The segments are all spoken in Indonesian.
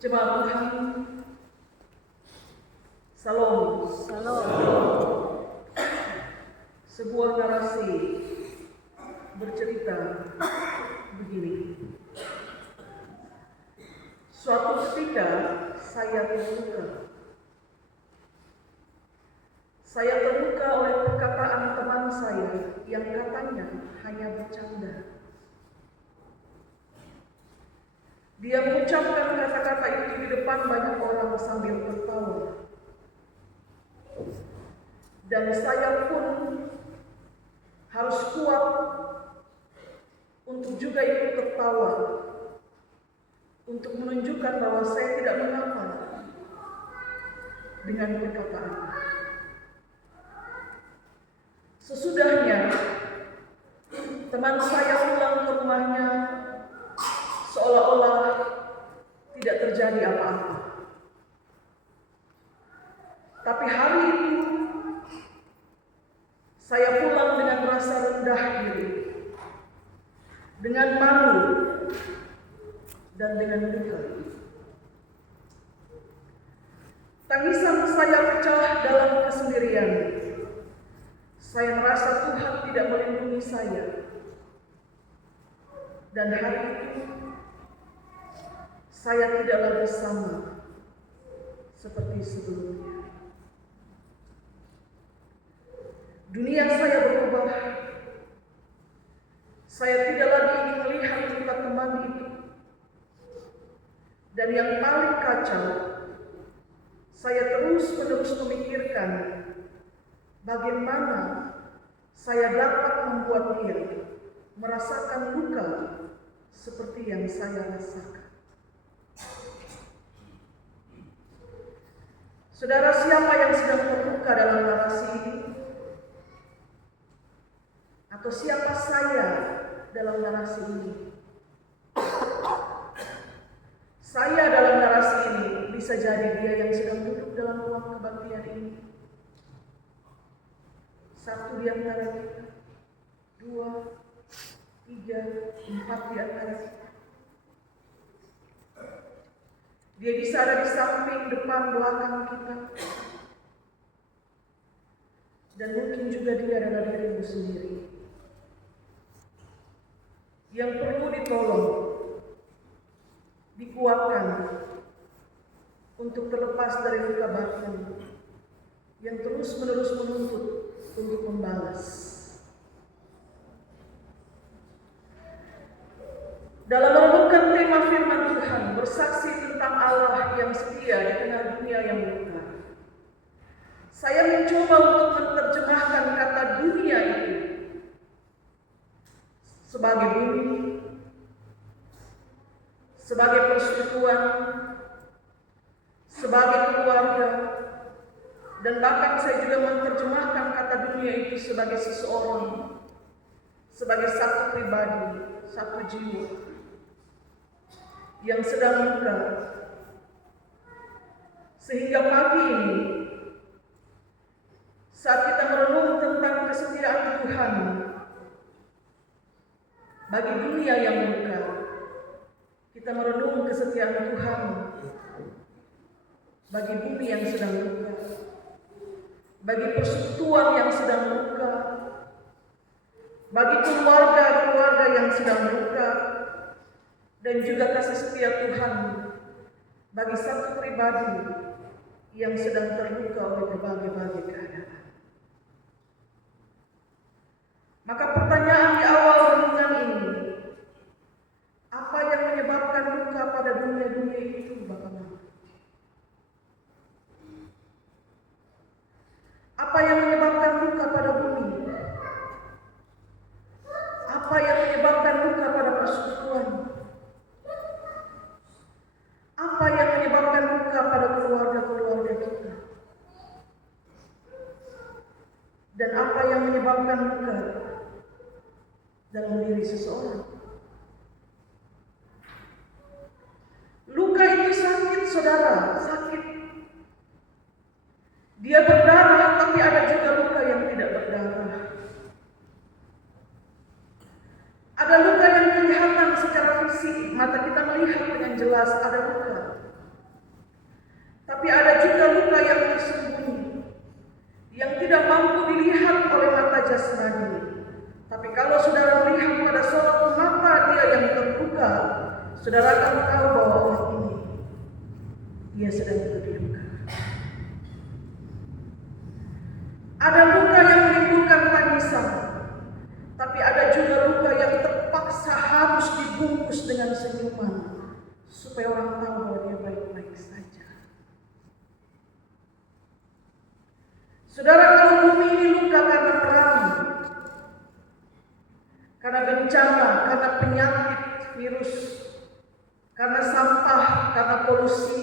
Jemaat Tuhan, Salam. Sebuah narasi bercerita begini. Suatu ketika saya terluka. Saya terluka oleh perkataan teman saya yang katanya hanya bercanda. Dia mengucapkan kata-kata itu di depan banyak orang sambil tertawa. Dan saya pun harus kuat untuk juga ikut tertawa, untuk menunjukkan bahwa saya tidak mengapa dengan perkataan. Sesudahnya, teman saya pulang ke rumahnya seolah-olah tidak terjadi apa-apa. Tapi hari itu, saya pulang dengan rasa rendah diri, dengan malu, dan dengan duka. Tangisan saya pecah dalam kesendirian. Saya merasa Tuhan tidak melindungi saya. Dan hari itu, saya tidak lagi sama seperti sebelumnya. Dunia saya berubah. Saya tidak lagi ingin melihat muka teman itu. Dan yang paling kacau, saya terus-menerus memikirkan bagaimana saya dapat membuat dia merasakan luka seperti yang saya rasakan. Saudara, siapa yang sedang terluka dalam narasi ini? Atau siapa saya dalam narasi ini? Saya dalam narasi ini bisa jadi dia yang sedang duduk dalam ruang kebaktian ini. Satu di antara kita, 2, 3, 4 di antara kita. Dia bisa ada di samping, depan, belakang kita. Dan mungkin juga dia adalah dirimu sendiri yang perlu ditolong, dikuatkan untuk terlepas dari luka batin yang terus-menerus menuntut untuk membalas. Dalam merenungkan tema firman Tuhan, bersaksi tentang Allah yang setia di tengah dunia yang luka, saya mencoba untuk menerjemahkan kata dunia itu sebagai bumi, sebagai persekutuan, sebagai keluarga, dan bahkan saya juga menerjemahkan kata dunia itu sebagai seseorang, sebagai satu pribadi, satu jiwa yang sedang luka. Sehingga pagi ini, saat kita merenung tentang kesetiaan Tuhan bagi dunia yang luka, kita merenung kesetiaan Tuhan bagi bumi yang sedang luka, bagi persekutuan yang sedang luka, bagi keluarga-keluarga yang sedang luka, dan juga kasih setia Tuhan bagi satu pribadi yang sedang terluka oleh berbagai-bagai keadaan. Maka pertanyaan di awal renungan ini, apa yang menyebabkan luka pada dunia-dunia itu, Bapak-Bapak? Apa yang menyebabkan luka pada bumi? Apa yang menyebabkan luka pada persekutuan? Apa yang menyebabkan luka pada keluarga-keluarga kita? Dan apa yang menyebabkan luka dalam diri seseorang? Luka itu sakit, saudara, sakit. Dia berdarah, tapi ada juga luka yang tidak berdarah. Ada luka yang kelihatan secara fisik, mata kita melihat dengan jelas ada luka. jasmani. Tapi kalau saudara melihat pada sorot mata dia yang terbuka, saudara akan tahu bahwa orang ini dia sedang berduka. Ada luka yang menimbulkan tangisan, tapi ada juga luka yang terpaksa harus dibungkus dengan senyuman supaya orang tahu bahwa dia baik-baik saja. Saudara, kalau bumi ini luka karena perang, karena bencana, karena penyakit, virus, karena sampah, karena polusi,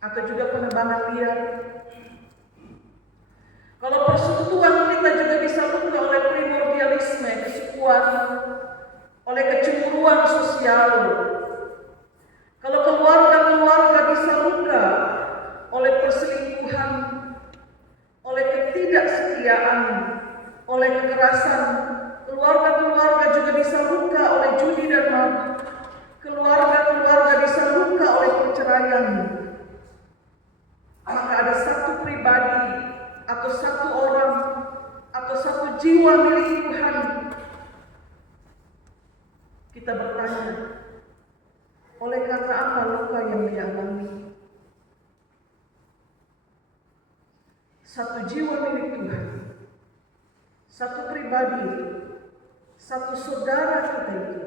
atau juga penebangan liar. Kalau persekutuan kita juga bisa luka oleh primordialisme, kesukuan, oleh kecemburuan sosial. Kalau keluarga bisa luka oleh perselingkuhan, oleh ketidaksetiaan, oleh kekerasan. Keluarga juga bisa luka oleh judi dan mabuk. Keluarga bisa luka oleh perceraian. Maka ada satu pribadi atau satu orang atau satu jiwa milik Tuhan. Kita bertanya, oleh karena apa luka yang dia alami? Satu jiwa milik Tuhan, satu pribadi, satu saudara kita itu,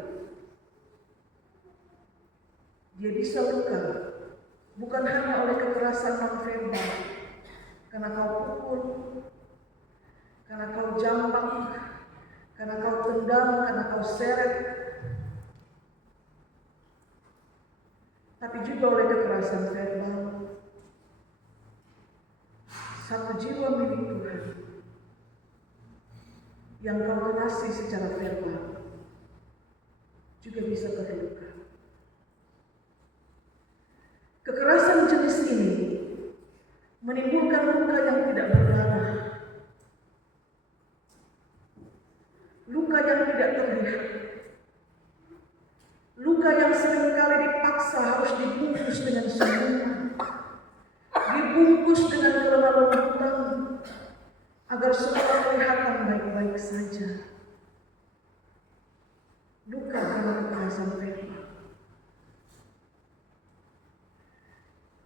dia bisa luka bukan hanya oleh kekerasan non-verbal, karena kau pukul, karena kau jambak, karena kau tendang, karena kau seret, tapi juga oleh kekerasan verbal. Satu jiwa milik Tuhan yang kau kenasi secara verbal juga bisa terluka. Kekerasan jenis ini menimbulkan luka yang tidak berdarah, luka yang tidak terlihat, luka yang seringkali dipaksa harus dibungkus dengan senyuman, dibungkus dengan kelemah lembutan, agar semua kelihatan baik-baik saja. Luka karena kekerasan verbal.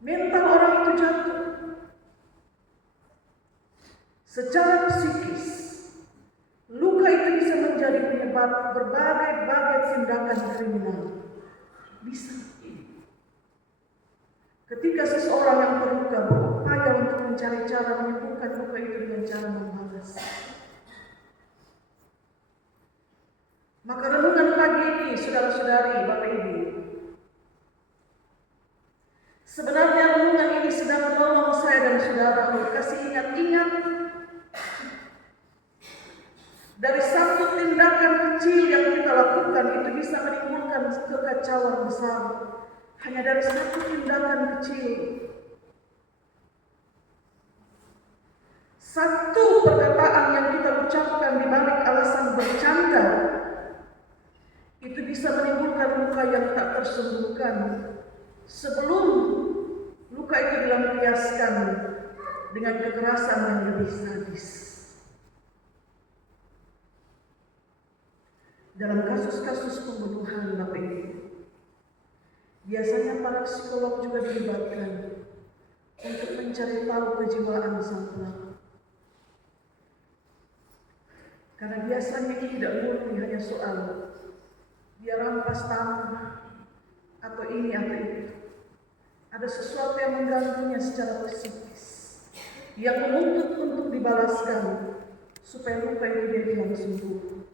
Mental orang itu jatuh. Secara psikis, luka itu bisa menjadi penyebab berbagai tindakan kriminal. Bisa. Ketika seseorang yang terluka berupaya untuk mencari cara menyembuhkan luka itu dengan cara membalas. Maka renungan pagi ini, saudara-saudari, Bapak Ibu, sebenarnya renungan ini sedang menolong saya dan saudara untuk kasih ingat-ingat dari satu tindakan kecil yang kita lakukan itu bisa menimbulkan kekacauan besar. Hanya dari satu tindakan kecil, satu perkataan yang kita ucapkan di balik alasan bercanda itu bisa menimbulkan luka yang tak tersembuhkan sebelum luka itu dilampiaskan dengan kekerasan yang lebih sadis. Dalam kasus-kasus pembunuhan, Bapak Ibu, biasanya para psikolog juga dilibatkan untuk mencari tahu kejiwaan sang pelaku. Karena biasanya ini tidak murni hanya soal dia rampas tanah atau ini atau itu. Ada sesuatu yang mengganggunya secara psikis, yang menuntut untuk dibalaskan supaya luka itu dia bilang sembuh.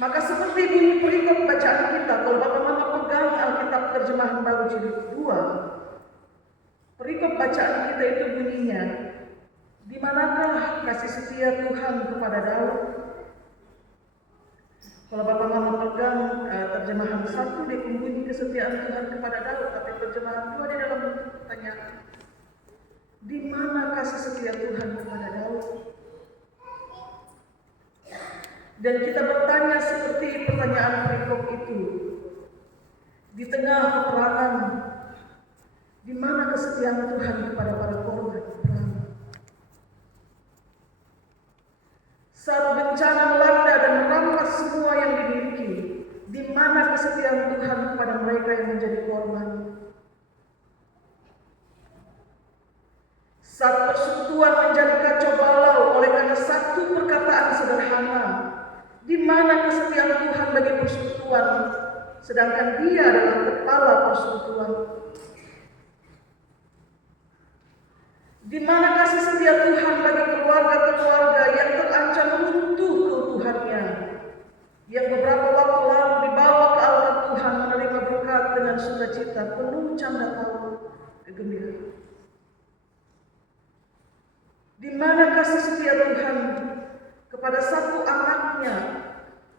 Maka seperti bunyi perikop bacaan kita, kalau Bapak Mama pegang Alkitab terjemahan baru jilid 2, perikop bacaan kita itu bunyinya, di manakah kasih setia Tuhan kepada Daud? Kalau Bapak Mama pegang terjemahan 1, dia bunyi kesetiaan Tuhan kepada Daud, tapi terjemahan 2 di dalam bentuk pertanyaan, di mana kasih setia Tuhan kepada Daud? Dan kita bertanya seperti pertanyaan perikop itu, di tengah peperangan, di mana kesetiaan Tuhan kepada para korban? mana kesetiaan Tuhan bagi persekutuan, sedangkan Dia adalah kepala persekutuan? Di mana kasih setia Tuhan bagi keluarga-keluarga yang terancam runtuh keutuhannya, yang beberapa waktu lalu dibawa ke altar Tuhan menerima berkat dengan sukacita penuh canda tawa kegembiraan? Di mana kasih setia Tuhan kepada satu anaknya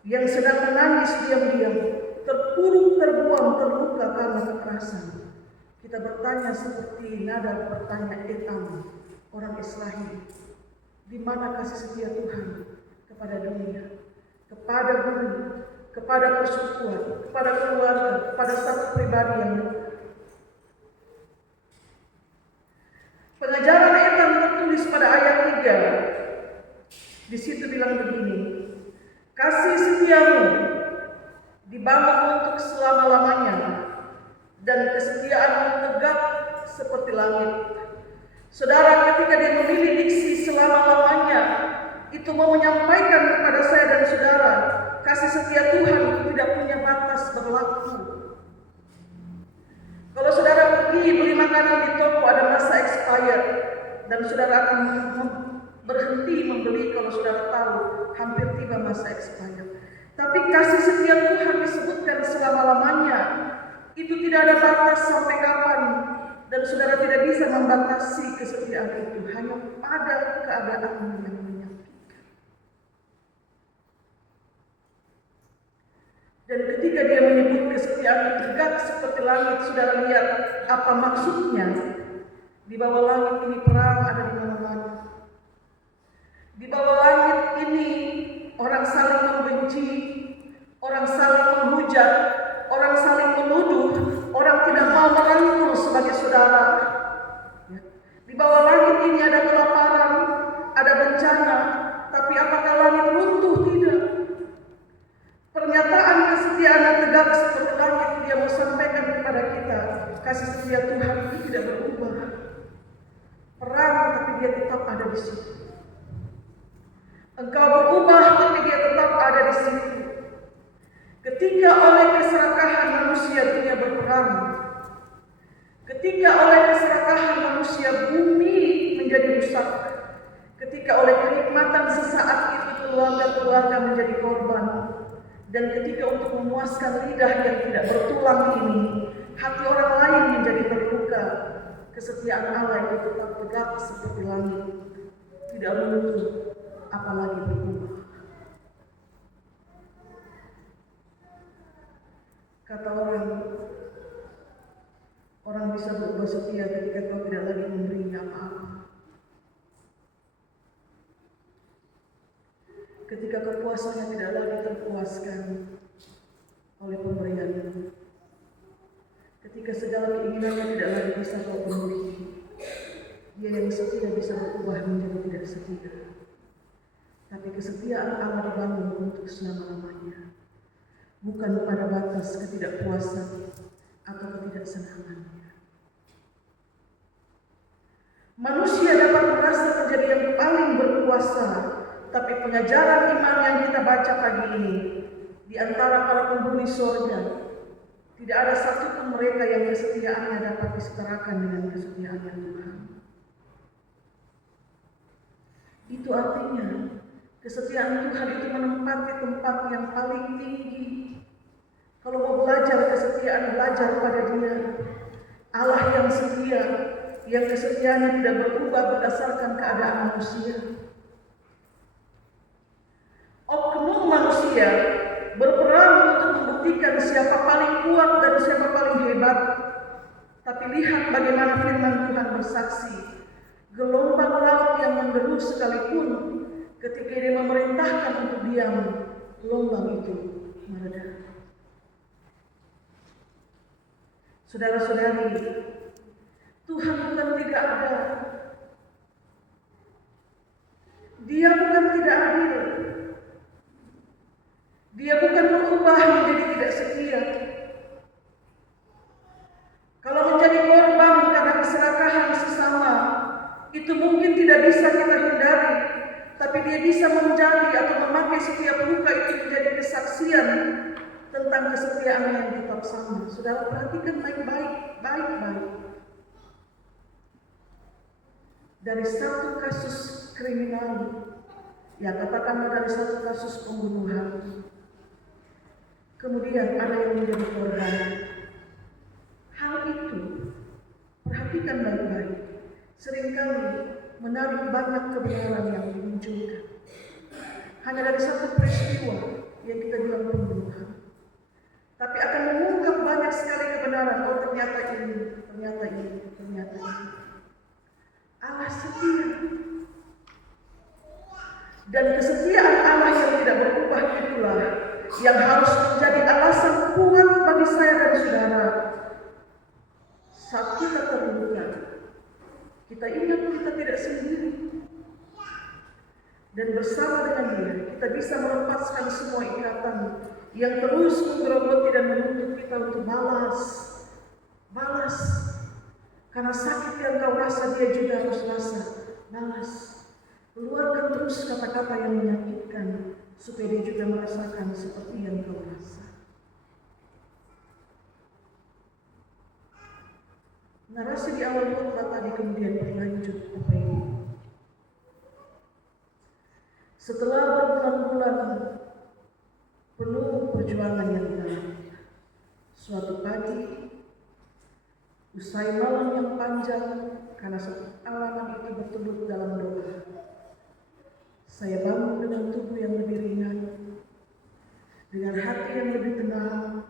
yang sedang menangis diam-diam, terpuruk, terbuang, terluka karena kekerasan? Kita bertanya seperti nada bertanya Etam, orang Israel. Di mana kasih setia Tuhan kepada dunia, kepada bumi, kepada persekutuan, kepada keluarga, kepada satu pribadi yang luka? Pengajaran Etam tertulis pada ayat 3. Di situ bilang begini, kasih setiamu dibangun untuk selama-lamanya, dan kesetiaanmu tegak seperti langit. Saudara, ketika dia memilih diksi selama-lamanya, itu mau menyampaikan kepada saya dan saudara, kasih setia Tuhan itu tidak punya batas berlaku. Kalau saudara pergi beli makanan di toko, ada masa expired, dan saudara akan berhenti membeli kalau saudara tahu hampir tiba masa expired. Tapi kasih setia Tuhan disebutkan selama-lamanya. Itu tidak ada batas sampai kapan, dan saudara tidak bisa membatasi kesetiaan itu hanya pada keadaan yang menyakitkan. Dan ketika dia menyebut kesetiaan tegak seperti langit, saudara lihat apa maksudnya? Di bawah langit ini perang ada di mana-mana. Di bawah langit ini orang saling membenci, orang saling menghujat, orang saling menuduh, orang tidak mau merangkul sebagai saudara. Di bawah langit ini ada kelaparan, ada bencana, tapi apakah langit runtuh? Tidak. Pernyataan kesetiaan yang tegak seperti langit dia mau sampaikan kepada kita, kasih setia Tuhan itu tidak berubah. Perang tapi dia tetap ada di situ. Engkau berubah tapi dia tetap ada di situ. Ketika oleh keserakahan manusia dunia berperang, ketika oleh keserakahan manusia bumi menjadi rusak, ketika oleh kenikmatan sesaat itu keluarga-keluarga menjadi korban, dan ketika untuk memuaskan lidah yang tidak bertulang ini, hati orang lain menjadi terluka, kesetiaan Allah itu tetap tegak seperti langit, tidak runtuh, apalagi berubah. Kata orang bisa berubah setia ketika kau tidak lagi memberinya apa-apa. Ketika kepuasannya tidak lagi terpuaskan oleh pemberianmu. Ketika segala keinginannya tidak lagi bisa kau penuhi. Dia yang setia bisa berubah menjadi tidak setia. Tapi kesetiaan Allah dibangun untuk selama-lamanya. Bukan pada batas ketidakpuasan atau ketidaksenangannya. Manusia dapat merasa menjadi yang paling berkuasa, tapi pengajaran iman yang kita baca pagi ini, di antara para penghuni surga, tidak ada satupun mereka yang kesetiaannya dapat disetarakan dengan kesetiaannya Tuhan. Itu artinya kesetiaan Tuhan itu menempati tempat yang paling tinggi. Kalau mau belajar kesetiaan, belajar pada Dia. Allah yang setia, yang kesetiaannya tidak berubah berdasarkan keadaan manusia. Oknum manusia berperang untuk membuktikan siapa paling kuat dan siapa paling hebat. Tapi lihat bagaimana firman Tuhan bersaksi. Gelombang laut yang menggeruh sekalipun, ketika Dia memerintahkan untuk diam, gelombang itu mereda. Saudara-saudari, Tuhan bukan tidak ada. Dia bukan tidak adil. Dia bukan berubah menjadi tidak setia. Kalau menjadi korban karena keserakahan sesama, itu mungkin tidak bisa kita hindari, tapi Dia bisa menjadi atau memakai memakai setiap luka itu menjadi kesaksian tentang kesetiaan yang tetap sama. Saudara perhatikan baik-baik. Dari satu kasus kriminal, ya katakanlah dari satu kasus pembunuhan, kemudian ada yang menjadi korban. Hal itu, perhatikan baik-baik, seringkali menarik banyak kebenaran yang dimunculkan. Hanya dari satu peristiwa yang kita bilang pembunuhan, tapi akan mengungkap banyak sekali kebenaran. Oh, ternyata ini. Allah setia. Dan kesetiaan Allah yang tidak berubah itulah yang harus menjadi alasan kuat bagi saya dan saudara. Saat kita terluka, kita ingat kita tidak sendiri. Dan bersama dengan Dia, kita bisa melepaskan semua ikatan yang terus menggerogoti dan menuntut kita untuk balas. Karena sakit yang kau rasa, Dia juga harus rasa. Balas. Keluarkan terus kata-kata yang menyakitkan, supaya Dia juga merasakan seperti yang kau rasa. Narasi di awal khotbah tadi kemudian berlanjut apa ini? Setelah berbulan-bulan penuh perjuangan yang dalam, suatu pagi, usai malam yang panjang, karena alaman itu berteduh dalam doa, saya bangun dengan tubuh yang lebih ringan, dengan hati yang lebih tenang,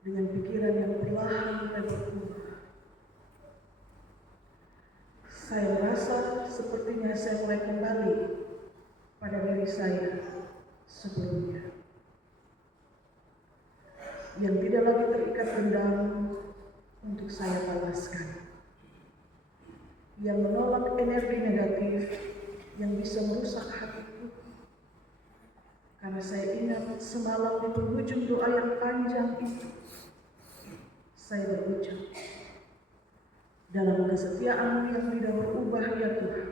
dengan pikiran yang perlahan mulai berubah. Saya merasa sepertinya saya mulai kembali pada diri saya sebelumnya, yang tidak lagi terikat dendam untuk saya balaskan, yang menolak energi negatif yang bisa merusak hatiku. Karena saya ingat semalam di penghujung doa yang panjang itu, saya berucap, dalam kesetiaan yang tidak berubah ya Tuhan,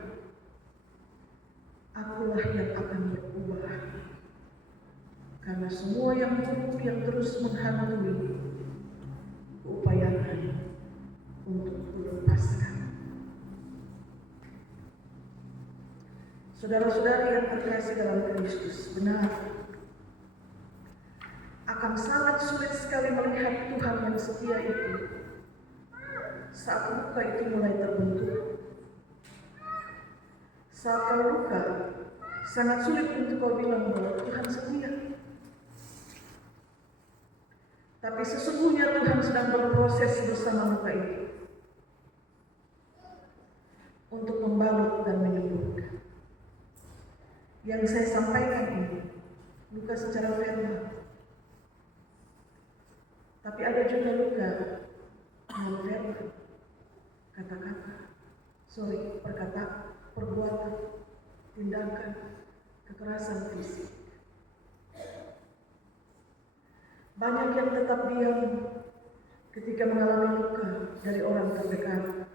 akulah yang akan berubah. Karena semua yang buruk yang terus menghantui, upayakan untuk kulepaskan. Saudara-saudari yang terkasih dalam Kristus, benar, akan sangat sulit sekali melihat Tuhan yang setia itu saat luka itu mulai terbentuk. Saat kau luka, sangat sulit untuk kau bilang bahwa Tuhan setia. Tapi sesungguhnya Tuhan sedang berproses bersama luka itu untuk membalut dan menyembuhkan. Yang saya sampaikan ini luka secara verbal, tapi ada juga luka non verbal, perkataan, perbuatan, tindakan, kekerasan fisik. Banyak yang tetap diam ketika mengalami luka dari orang terdekat,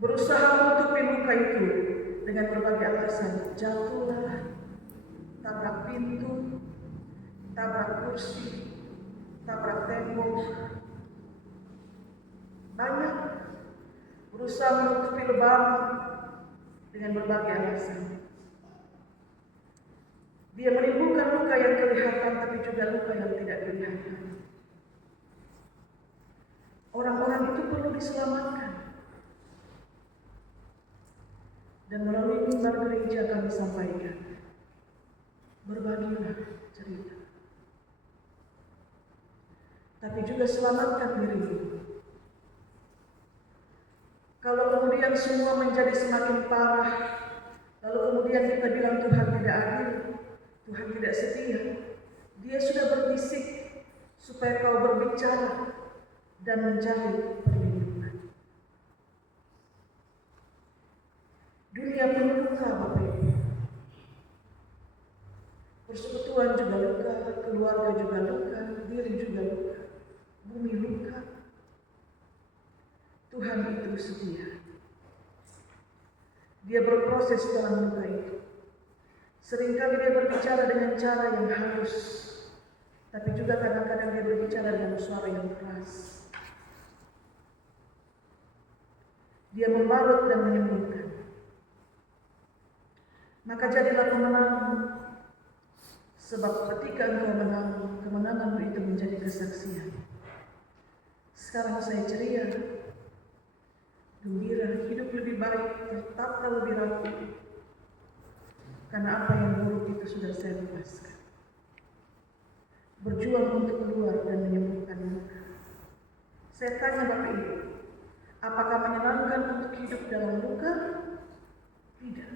berusaha menutupi luka itu dengan berbagai alasan. Jatuhlah, tabrak pintu, tabrak kursi, tabrak tembok. Banyak berusaha menutupi lubang dengan berbagai alasan. Dia menimbulkan luka yang kelihatan, tapi juga luka yang tidak kelihatan. Orang-orang itu perlu diselamatkan. Dan melalui mimbar gereja kami sampaikan, berbagilah cerita, tapi juga selamatkan dirimu. Kalau kemudian semua menjadi semakin parah, lalu kemudian kita bilang Tuhan tidak adil, Tuhan tidak setia, Dia sudah berbisik supaya kau berbicara dan mencari perlindungan. Dunia penuh luka, Bapak Ibu. Persekutuan juga luka, keluarga juga luka, diri juga luka, bumi luka. Tuhan itu setia. Dia berproses dalam luka itu. Seringkali dia berbicara dengan cara yang halus, tapi juga kadang-kadang dia berbicara dengan suara yang keras. Dia membalut dan menyembuhkan. Maka jadilah pemenang, sebab ketika engkau menang, kemenangan itu menjadi kesaksian. Sekarang saya ceria, gembira, hidup lebih baik, tetaplah lebih rapi. Karena apa yang buruk itu sudah saya lepaskan. Berjuang untuk keluar dan menyembuhkan luka. Saya tanya Bapak Ibu, apakah menyenangkan untuk hidup dalam luka? Tidak.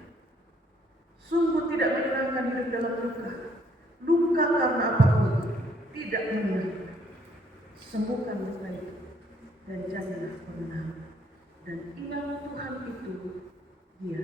Sungguh tidak menyenangkan hidup dalam luka. Luka karena apapun tidak menyenangkan. Sembuhkan luka itu dan jadilah pemenang. Dan ingat Tuhan itu, Dia